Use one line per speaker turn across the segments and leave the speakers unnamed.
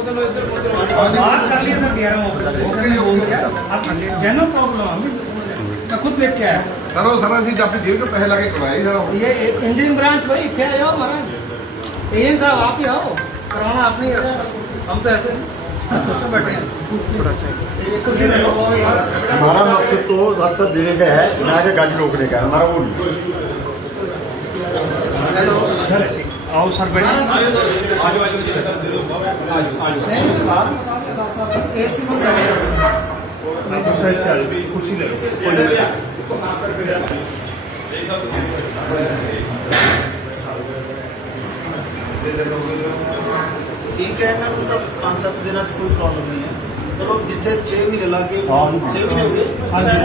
बात कर लिए सर 11 जेनो प्रॉब्लम मैं खुद देख के आया
सर वो सारा चीज अपनी जेब में पैसे लगे करवाए सर
ये इंजीनियरिंग ब्रांच भाई क्या आओ महाराज एएन साहब आप ही आओ करवाना आप नहीं हम तो ऐसे बैठे हैं कुर्सी ले लो
हमारा मकसद तो रास्ता देने का है, ना कि गाड़ी रोकने का है। हमारा वो नहीं।
सर आओ सर बैठे एसी में कुर्सी ले लो
ठीक है ना, मतलब 5-7 दिन से कोई प्रॉब्लम नहीं है। चलो जितने 6 महीने लगे 6 महीने हो गए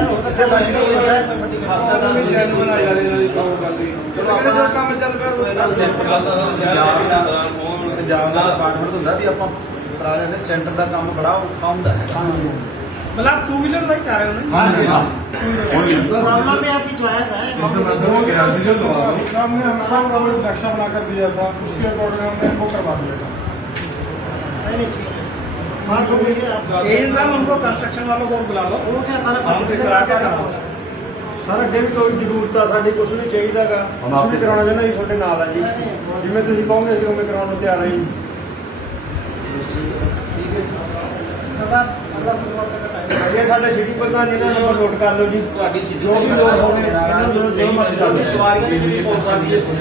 पंजाब का डिपार्टमेंट होंगे भी आप करा रहे हैं। सेंटर का काम बड़ा औखा होंगे है।
मतलब आप 2 व्हीलर का ही चाह रहे हो ना?
प्रॉब्लम में आपकी जो है
हमने नक्शा बनाकर दिया था, उसके अकॉर्डिंग हमने इनको करवा दिया था।
एएन साहब उनको कंस्ट्रक्शन वालों को बुला लो हमसे करा के कराओ
ਸਾਰਾ ਦਿਨ ਕੋਈ ਜ਼ਰੂਰਤ ਆ ਸਾਡੀ ਕੁਝ ਨਹੀਂ ਚਾਹੀਦਾਗਾ। ਹਮ ਆਪੇ ਕਰਾਉਣਾ ਚਾਹੁੰਦੇ ਜੀ, ਤੁਹਾਡੇ ਨਾਲ ਆ ਜੀ। ਜਿਵੇਂ ਤੁਸੀਂ ਕਹੋਗੇ ਅਸੀਂ ਉਵੇਂ ਕਰਾਉਣ ਨੂੰ ਤਿਆਰ ਆ ਜੀ। ਇਹ ਸਾਡੇ ਸਿਟੀ ਪ੍ਰਧਾਨ ਜੀ ਨਾਲ ਨੰਬਰ ਨੋਟ ਕਰ ਲਓ ਜੀ।
ਤੁਹਾਡੀ
ਜੋ ਵੀ ਲੋੜ ਹੋਵੇ ਇਹਨਾਂ ਨੂੰ ਜੋ ਮਰਜ਼ੀ ਦੱਸ ਦਿਓ।
सवारियां नहीं जुड़ी पहुंच सकती है।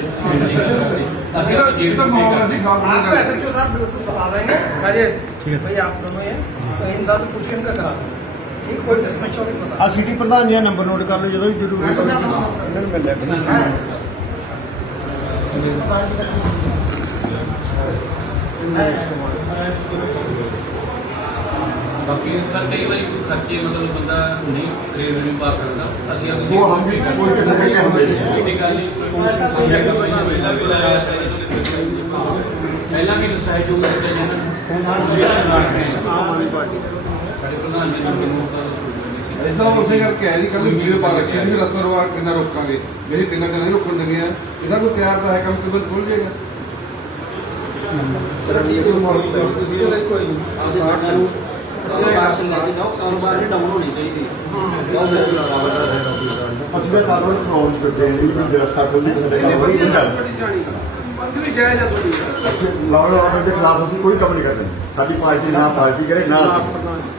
आपको एसएचओ साहब बिल्कुल बता देंगे राजेश भाई आप दोनों हैं तो इन साहब से पूछ के इनका करा देंगे ठीक कोई डिस्पैच होगी बता
ਆ ਸਿਟੀ ਪ੍ਰਧਾਨ ਜੀ ਦਾ ਨੰਬਰ ਨੋਟ ਕਰ ਲਓ, ਜਦੋਂ ਵੀ ਜ਼ਰੂਰੀ ਹੋਵੇ ਇਹਨਾਂ ਨੂੰ ਮਿਲ ਲਿਆ
बाकी सर कई बार कोई खर्चे मतलब बंदा नहीं रेल नहीं पा सकता ਅਸੀਂ ਆਪਣੀ
ਉਹ ਹਮ ਵੀ ਕੋਈ ਕਿਸੇ ਦੇ ਹੁੰਦੇ
ਇਹ ਗੱਲ ਨਹੀਂ ਕੋਈ ਪਹਿਲਾਂ ਵੀ ਸਹਿਯੋਗ ਦਿੱਤਾ ਜਾਂਦਾ ਸਾਡੇ ਪ੍ਰਧਾਨ ਜੀ ਨੂੰ
ਇਸ ਦਾ ਉਸੇ ਕਰਕੇ ਆਇਆ ਜੀ ਕੱਲ ਵੀਡੀਓ ਪਾ ਰੱਖੀ ਸੀ ਵੀ ਰਸਤਾ ਰੋਕ ਕਿੰਨਾ ਰੋਕਾਂਗੇ ਮੇਰੀ ਕਿੰਨਾ ਨਹੀਂ ਰੋਕਣ ਦਿੰਦੇ ਆ ਇਹਦਾ ਕੋਈ ਤਿਆਰ ਤਾਂ ਹੈ ਕੰਮ ਤੁਰੰਤ ਖੁੱਲ ਜਾਏਗਾ
चलो ठीक है ਤੁਸੀਂ ਕੋਈ ਆਪਦੇ ਪਾਰਟਨਰ ਨੂੰ ਕਾਰੋਬਾਰ ਤੋਂ ਲੈ ਕੇ ਜਾਓ, ਕਾਰੋਬਾਰ ਨਹੀਂ ਡਾਊਨ ਹੋਣੀ ਚਾਹੀਦੀ।
ਅਸੀਂ ਤਾਂ ਕਾਨੂੰਨ ਫਰੋਜ਼ ਕਰਦੇ ਹਾਂ ਜੀ, ਵੀ ਰਸਤਾ ਖੋਲ੍ਹੀ ਕਿਸੇ ਦੇ ਕੰਮ ਨਹੀਂ ਹੁੰਦਾ।
ਬੰਦ ਵੀ ਜਾਇਜ਼ ਆ ਤੁਹਾਡੀ
ਲਾਅ ਐਂਡ ਆਰਡਰ ਦੇ ਖਿਲਾਫ ਅਸੀਂ ਕੋਈ ਕੰਮ ਨਹੀਂ ਕਰਦੇ। ਸਾਡੀ ਪਾਰਟੀ ਨਾ ਪਾਰਟੀ ਕਰੇ ਨਾ ਅਸੀਂ।